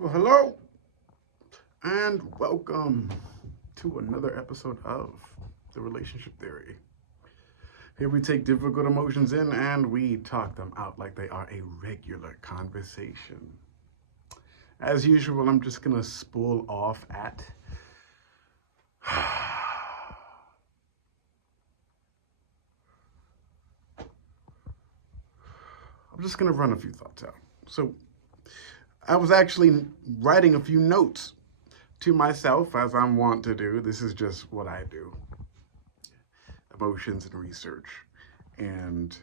Well, hello and welcome to another episode of The Relationship Theory. Here we take difficult emotions in and we talk them out like they are a regular conversation. As usual, I'm just gonna spool off at I'm just gonna run a few thoughts out. So I was actually writing a few notes to myself, as I'm wont to do. This is just what I do. Emotions and research. And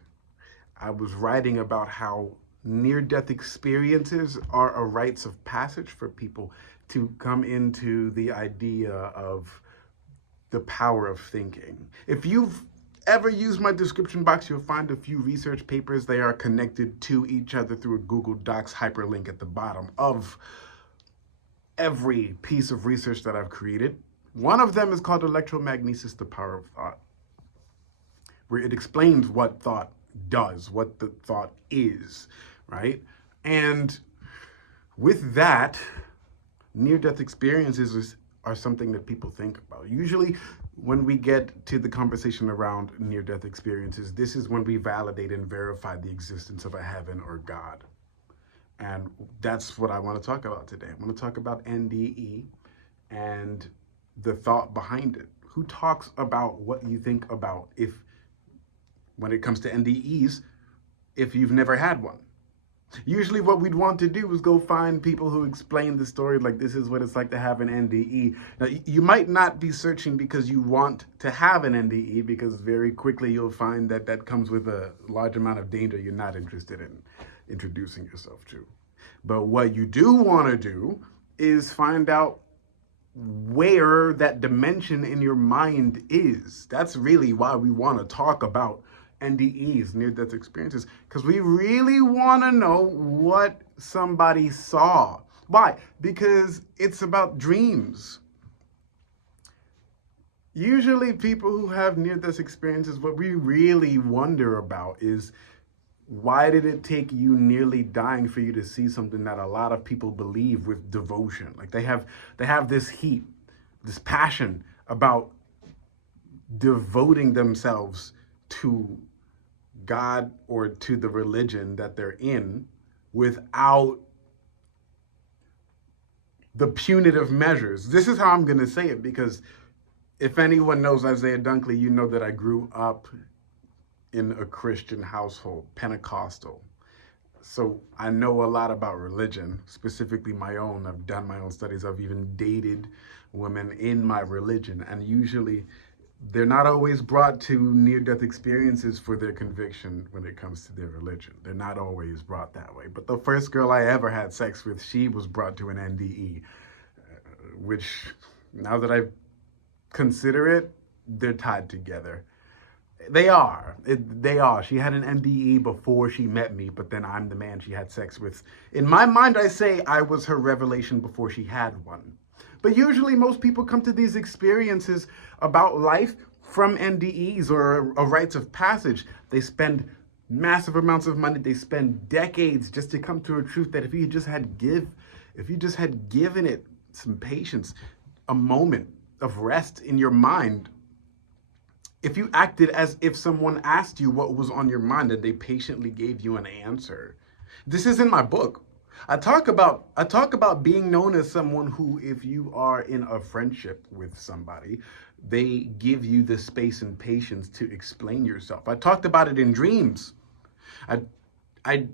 I was writing about how near-death experiences are a rites of passage for people to come into the idea of the power of thinking. If you've ever used my description box, you'll find a few research papers. They are connected to each other through a Google Docs hyperlink at the bottom of every piece of research that I've created. One of them is called Electromagnesis, the Power of Thought, where it explains what thought does, what the thought is, right? And with that, near-death experiences are something that people think about. Usually, when we get to the conversation around near-death experiences, this is when we validate and verify the existence of a heaven or God. And that's what I want to talk about today. I want to talk about NDE and the thought behind it. Who talks about what you think about when it comes to NDEs, if you've never had one? Usually what we'd want to do is go find people who explain the story like this is what it's like to have an NDE. Now, you might not be searching because you want to have an NDE, because very quickly you'll find that that comes with a large amount of danger you're not interested in introducing yourself to. But what you do want to do is find out where that dimension in your mind is. That's really why we want to talk about NDEs, near-death experiences, because we really want to know what somebody saw. Why? Because it's about dreams. Usually people who have near-death experiences, what we really wonder about is, why did it take you nearly dying for you to see something that a lot of people believe with devotion? Like they have this heat, this passion about devoting themselves to God or to the religion that they're in without the punitive measures. This is how I'm going to say it, because if anyone knows Isaiah Dunkley, you know that I grew up in a Christian household, Pentecostal. So I know a lot about religion, specifically my own. I've done my own studies. I've even dated women in my religion. And usually they're not always brought to near-death experiences for their conviction when it comes to their religion. They're not always brought that way. But the first girl I ever had sex with, she was brought to an NDE, which now that I consider it, they're tied together. They are. They are. She had an NDE before she met me, but then I'm the man she had sex with. In my mind, I say I was her revelation before she had one. But usually most people come to these experiences about life from NDEs or a rites of passage. They spend massive amounts of money. They spend decades just to come to a truth that if you just had given it some patience, a moment of rest in your mind, if you acted as if someone asked you what was on your mind and they patiently gave you an answer. This is in my book. I talk about being known as someone who, if you are in a friendship with somebody, they give you the space and patience to explain yourself. I talked about it in dreams. I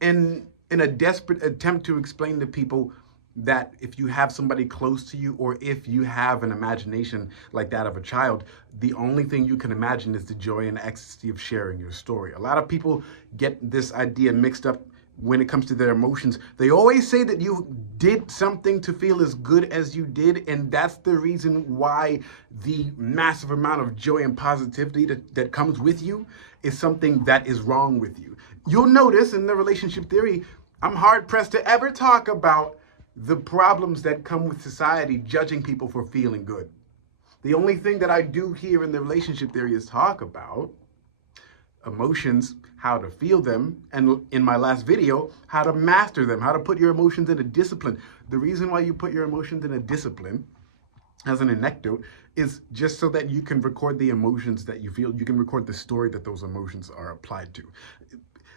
in a desperate attempt to explain to people that if you have somebody close to you, or if you have an imagination like that of a child, the only thing you can imagine is the joy and ecstasy of sharing your story. A lot of people get this idea mixed up when it comes to their emotions. They always say that you did something to feel as good as you did, and that's the reason why the massive amount of joy and positivity that comes with you is something that is wrong with you. You'll notice in the relationship theory, I'm hard pressed to ever talk about the problems that come with society judging people for feeling good. The only thing that I do here in the relationship theory is talk about emotions, how to feel them, and in my last video, how to master them, how to put your emotions in a discipline. The reason why you put your emotions in a discipline, as an anecdote, is just so that you can record the emotions that you feel. You can record the story that those emotions are applied to.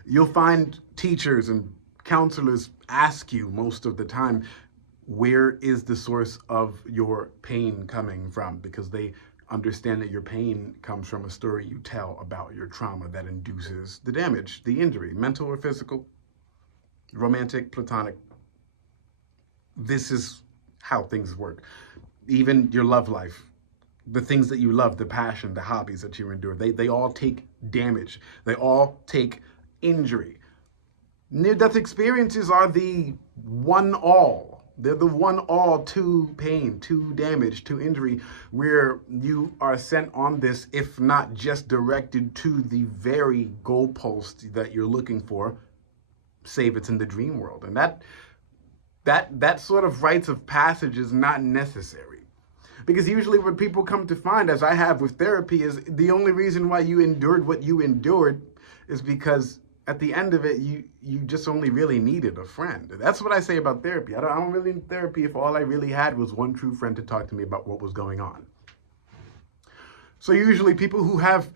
You'll find teachers and counselors ask you most of the time, where is the source of your pain coming from? Because they understand that your pain comes from a story you tell about your trauma that induces the damage, the injury, mental or physical, romantic, platonic. This is how things work. Even your love life, the things that you love, the passion, the hobbies that you endure, they all take damage. They all take injury. Near-death experiences are the one all. They're the one all to pain, to damage, to injury, where you are sent on this, if not just directed to the very goalpost that you're looking for, save it's in the dream world. And that sort of rites of passage is not necessary. Because usually what people come to find, as I have with therapy, is the only reason why you endured what you endured is because at the end of it, you just only really needed a friend. That's what I say about therapy. I don't really need therapy if all I really had was one true friend to talk to me about what was going on. So usually people who have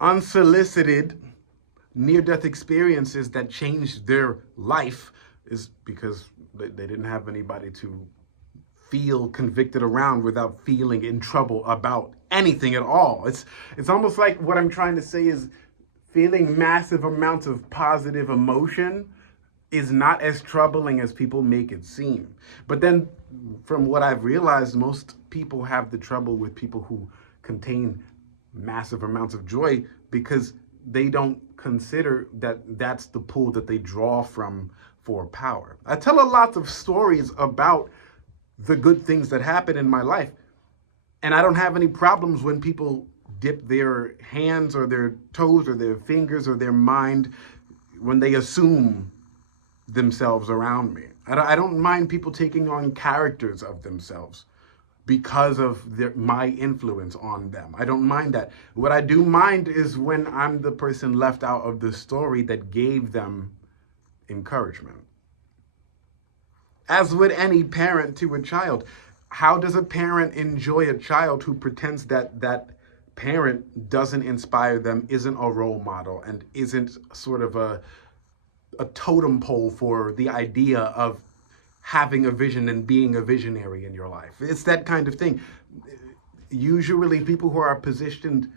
unsolicited near-death experiences that changed their life is because they didn't have anybody to feel convicted around without feeling in trouble about anything at all. It's almost like what I'm trying to say is feeling massive amounts of positive emotion is not as troubling as people make it seem. But then from what I've realized, most people have the trouble with people who contain massive amounts of joy because they don't consider that that's the pool that they draw from for power. I tell a lot of stories about the good things that happen in my life, and I don't have any problems when people dip their hands or their toes or their fingers or their mind when they assume themselves around me. I don't mind people taking on characters of themselves because of my influence on them. I don't mind that. What I do mind is when I'm the person left out of the story that gave them encouragement. As would any parent to a child. How does a parent enjoy a child who pretends that that parent doesn't inspire them, isn't a role model, and isn't sort of a totem pole for the idea of having a vision and being a visionary in your life? It's that kind of thing. Usually people who are positioned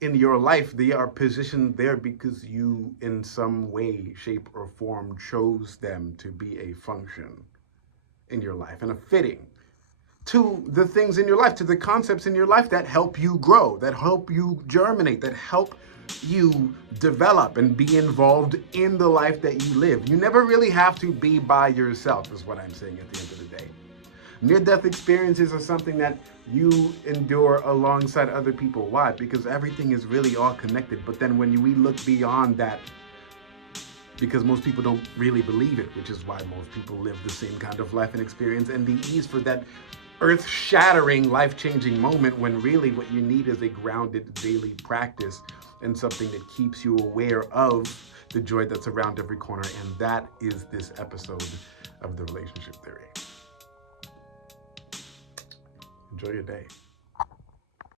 in your life, they are positioned there because you in some way, shape, or form chose them to be a function in your life and a fitting to the things in your life, to the concepts in your life that help you grow, that help you germinate, that help you develop and be involved in the life that you live. You never really have to be by yourself, is what I'm saying at the end of the day. Near-death experiences are something that you endure alongside other people. Why? Because everything is really all connected. But then when we look beyond that, because most people don't really believe it, which is why most people live the same kind of life and experience NDEs for that earth-shattering, life-changing moment, when really what you need is a grounded daily practice and something that keeps you aware of the joy that's around every corner. And that is this episode of The Relationship Theory. Enjoy your day.